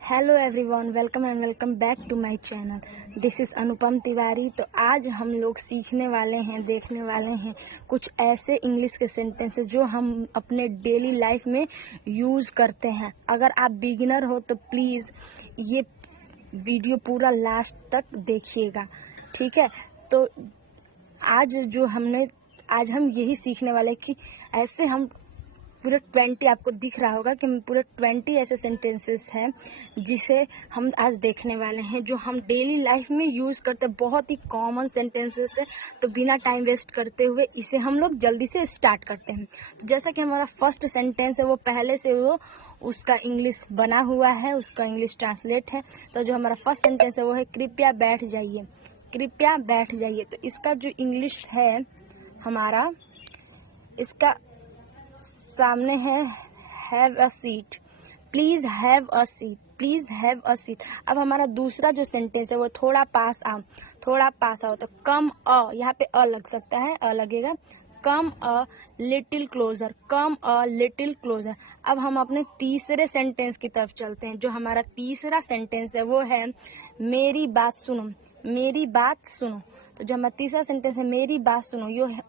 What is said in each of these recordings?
Hello everyone, welcome and welcome back to my channel. This is Anupam Tiwari. तो आज हम लोग सीखने वाले हैं, देखने वाले हैं कुछ ऐसे इंग्लिश के सेंटेंसेस जो हम अपने डेली लाइफ में यूज़ करते हैं। अगर आप बिगिनर हो तो प्लीज़ ये वीडियो पूरा लास्ट तक देखिएगा, ठीक है। तो आज हम यही सीखने वाले कि ऐसे हम पूरे 20 आपको दिख रहा होगा कि पूरे 20 ऐसे सेंटेंसेस हैं जिसे हम आज देखने वाले हैं, जो हम डेली लाइफ में यूज़ करते हैं। बहुत ही कॉमन सेंटेंसेस है। तो बिना टाइम वेस्ट करते हुए इसे हम लोग जल्दी से स्टार्ट करते हैं। तो जैसा कि हमारा फर्स्ट सेंटेंस है वो पहले से उसका इंग्लिश बना हुआ है, उसका इंग्लिश ट्रांसलेट है। तो जो हमारा फर्स्ट सेंटेंस है वो है कृपया बैठ जाइए। कृपया बैठ जाइए। तो इसका जो इंग्लिश है हमारा, इसका सामने है have a seat, please have a seat, please have a seat. अब हमारा दूसरा जो सेंटेंस है वो थोड़ा पास आओ। तो कम यहाँ पे लग सकता है, लगेगा। Come a little closer, come a little closer. अब हम अपने तीसरे सेंटेंस की तरफ चलते हैं। जो हमारा तीसरा सेंटेंस है वो है मेरी बात सुनो, मेरी बात सुनो। तो जो हमारा तीसरा सेंटेंस है मेरी बात सुनो, यो है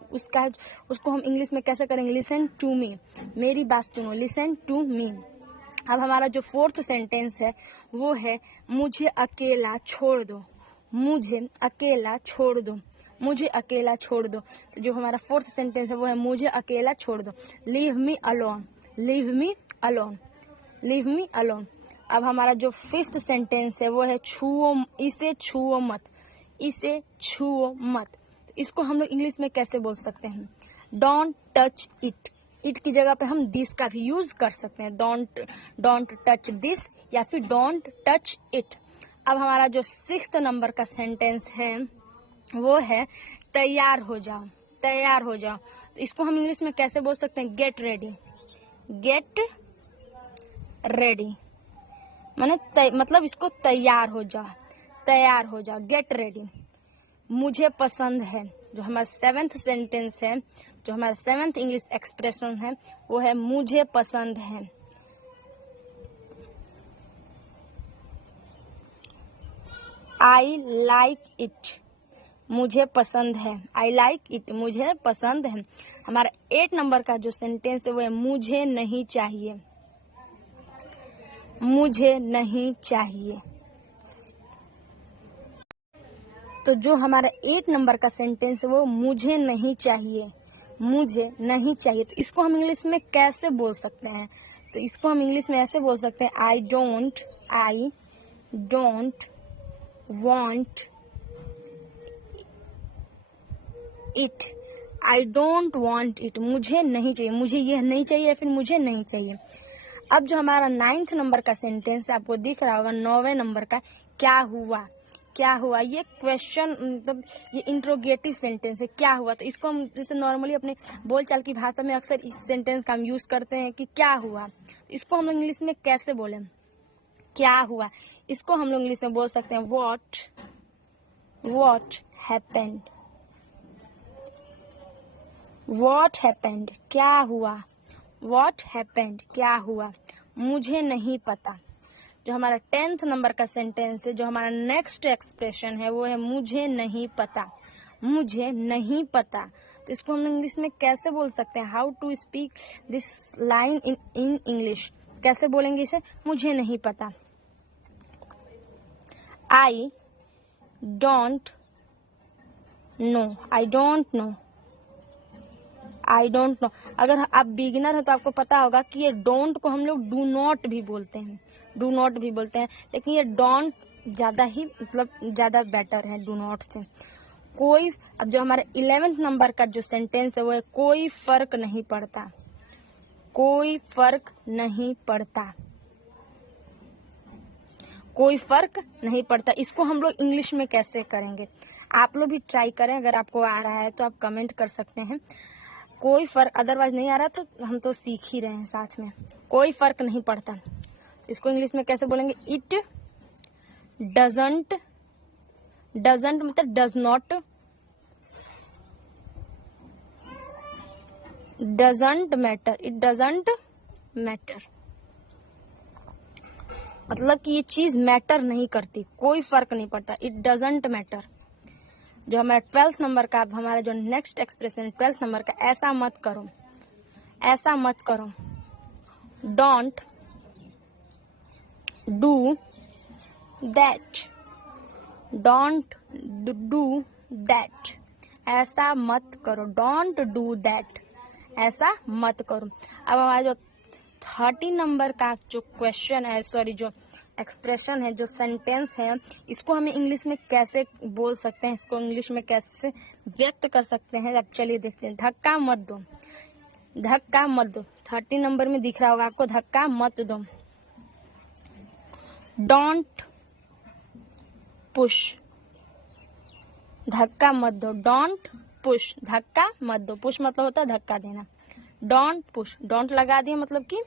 उसको हम इंग्लिश में कैसे करेंगे? लिसन टू मी, मेरी बात सुनो, लिसन टू मी। अब हमारा जो फोर्थ सेंटेंस है वो है मुझे अकेला छोड़ दो, मुझे अकेला छोड़ दो, मुझे अकेला छोड़ दो। तो जो हमारा फोर्थ सेंटेंस है वो है मुझे अकेला छोड़ दो, leave me alone, leave me alone, leave me alone. अब हमारा जो फिफ्थ सेंटेंस है वो है इसे छुओ मत, इसे छुओ मत। तो इसको हम लोग इंग्लिश में कैसे बोल सकते हैं? Don't touch it. इट की जगह पे हम दिस का भी यूज कर सकते हैं। डोंट टच दिस या फिर डोंट टच इट। अब हमारा जो 6th नंबर का सेंटेंस है वो है तैयार हो जाओ, तैयार हो जाओ। तो इसको हम इंग्लिश में कैसे बोल सकते हैं? Get ready, get ready. मतलब इसको तैयार हो जाओ, तैयार हो जाओ, गेट रेडी। मुझे पसंद है। जो हमारा 7th सेंटेंस है, जो हमारा 7th इंग्लिश एक्सप्रेशन है वो है मुझे पसंद है। आई लाइक इट, मुझे पसंद है। आई लाइक इट, मुझे पसंद है। हमारा 8 नंबर का जो सेंटेंस है वो है मुझे नहीं चाहिए, मुझे नहीं चाहिए। तो जो हमारा 8 नंबर का सेंटेंस है वो मुझे नहीं चाहिए, मुझे नहीं चाहिए। तो इसको हम इंग्लिश में कैसे बोल सकते हैं? तो इसको हम इंग्लिश में ऐसे बोल सकते हैं I don't want it, I don't want it, मुझे नहीं चाहिए, मुझे यह नहीं चाहिए या फिर मुझे नहीं चाहिए। अब जो हमारा 9th नंबर का सेंटेंस है आपको दिख रहा होगा, 9वें नंबर का, क्या हुआ, क्या हुआ। ये क्वेश्चन मतलब ये इंट्रोगेटिव सेंटेंस है, क्या हुआ। तो इसको हम जैसे नॉर्मली अपने बोलचाल की भाषा में अक्सर इस सेंटेंस का हम यूज करते हैं कि क्या हुआ। तो इसको हम लोग इंग्लिश में कैसे बोलें? क्या हुआ, इसको हम लोग इंग्लिश में बोल सकते हैं व्हाट हैपेंड, व्हाट हैपेंड, क्या हुआ, व्हाट हैपेंड, क्या हुआ। मुझे नहीं पता। जो हमारा 10th नंबर का सेंटेंस है, जो हमारा नेक्स्ट एक्सप्रेशन है वो है मुझे नहीं पता, मुझे नहीं पता। तो इसको हम इंग्लिश में कैसे बोल सकते हैं? How to speak this line in English, कैसे बोलेंगे इसे? मुझे नहीं पता। I don't know, I don't know, I don't know. अगर आप बिगिनर है तो आपको पता होगा कि ये डोंट को हम लोग डू नॉट भी बोलते हैं, डू नॉट भी बोलते हैं। लेकिन ये डोंट ज़्यादा ही मतलब ज़्यादा बेटर है डू नॉट से। कोई, अब जो हमारा 11th नंबर का जो सेंटेंस है वो है कोई फर्क नहीं पड़ता, कोई फर्क नहीं पड़ता, कोई फर्क नहीं पड़ता। इसको हम लोग इंग्लिश में कैसे करेंगे? आप लोग भी ट्राई करें, अगर आपको आ रहा है तो आप कमेंट कर सकते हैं। कोई फर्क, अदरवाइज नहीं आ रहा तो हम तो सीख ही रहे हैं साथ में। कोई फर्क नहीं पड़ता, इसको इंग्लिश में कैसे बोलेंगे? इट डजंट, डजंट मतलब does not, doesn't matter, it doesn't matter. मतलब कि ये चीज़ मैटर नहीं करती, कोई फर्क नहीं पड़ता, इट डजेंट मैटर। जो हमारा 12th नंबर का, अब हमारा जो नेक्स्ट एक्सप्रेशन 12th नंबर का, ऐसा मत करो, ऐसा मत करो, don't do that, don't do that, ऐसा मत करो, डोंट डू दैट, ऐसा मत करो। अब हमारा जो 30 नंबर का जो क्वेश्चन है, सॉरी जो एक्सप्रेशन है, जो सेंटेंस है, इसको हमें इंग्लिश में कैसे बोल सकते हैं, इसको इंग्लिश में कैसे व्यक्त कर सकते हैं, अब चलिए देखते हैं। धक्का मत दो, धक्का मत दो, 30 नंबर में दिख रहा होगा आपको, धक्का मत दो। डोंट पुश, धक्का मत दो, डोंट पुश, धक्का मत दो, पुश मतलब होता है धक्का देना, डोंट पुश, डोंट लगा दिए मतलब कि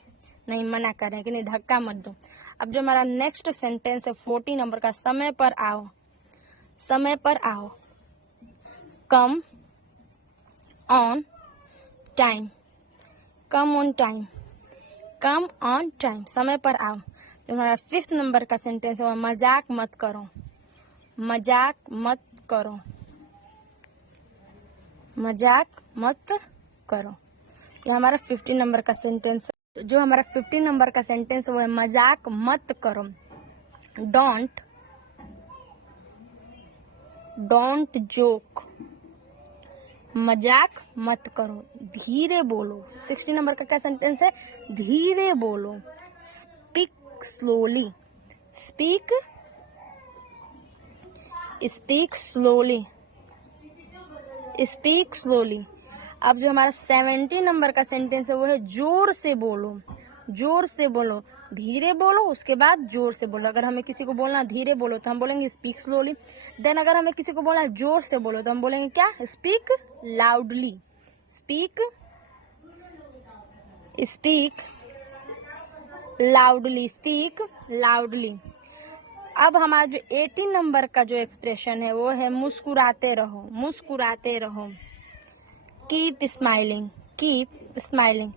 नहीं, मना कर रहे हैं कि नहीं, धक्का मत दो। अब जो हमारा नेक्स्ट सेंटेंस है 40 नंबर का, समय पर आओ, समय पर आओ, come on time, come on time, come on time, समय पर आओ। जो हमारा 5th नंबर का सेंटेंस है वो मजाक मत करो, मजाक मत करो, मजाक मत करो, ये हमारा 15 नंबर का सेंटेंस है। तो जो हमारा 15 नंबर का सेंटेंस है वो है मजाक मत करो, डोंट डोंट जोक, मजाक मत करो, धीरे बोलो। 16 नंबर का क्या सेंटेंस है, धीरे बोलो, speak slowly, speak speak slowly, speak slowly. अब जो हमारा 17 नंबर का सेंटेंस है वो है जोर से बोलो, जोर से बोलो, धीरे बोलो उसके बाद जोर से बोलो। अगर हमें किसी को बोलना धीरे बोलो तो हम बोलेंगे स्पीक स्लोली, देन अगर हमें किसी को बोलना जोर से बोलो तो हम बोलेंगे क्या, speak loudly, speak speak loudly, speak loudly. अब हमारा जो 18 नंबर का जो एक्सप्रेशन है वो है मुस्कुराते रहो, मुस्कुराते रहो, keep smiling, keep smiling,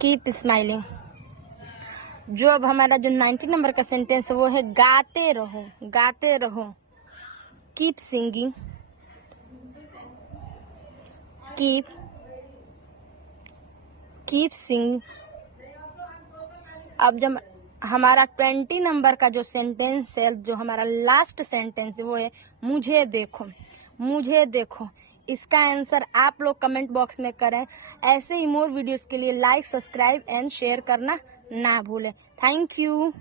keep smiling. जो अब हमारा जो 19 नंबर का सेंटेंस है वो है गाते रहो, गाते रहो, कीप सिंगिंग, कीप सिंगिंग। अब जब हमारा 20 नंबर का जो सेंटेंस है, जो हमारा लास्ट सेंटेंस है वो है मुझे देखो, मुझे देखो। इसका आंसर आप लोग कमेंट बॉक्स में करें। ऐसे ही मोर वीडियोस के लिए लाइक, सब्सक्राइब एंड शेयर करना ना भूलें। Thank you.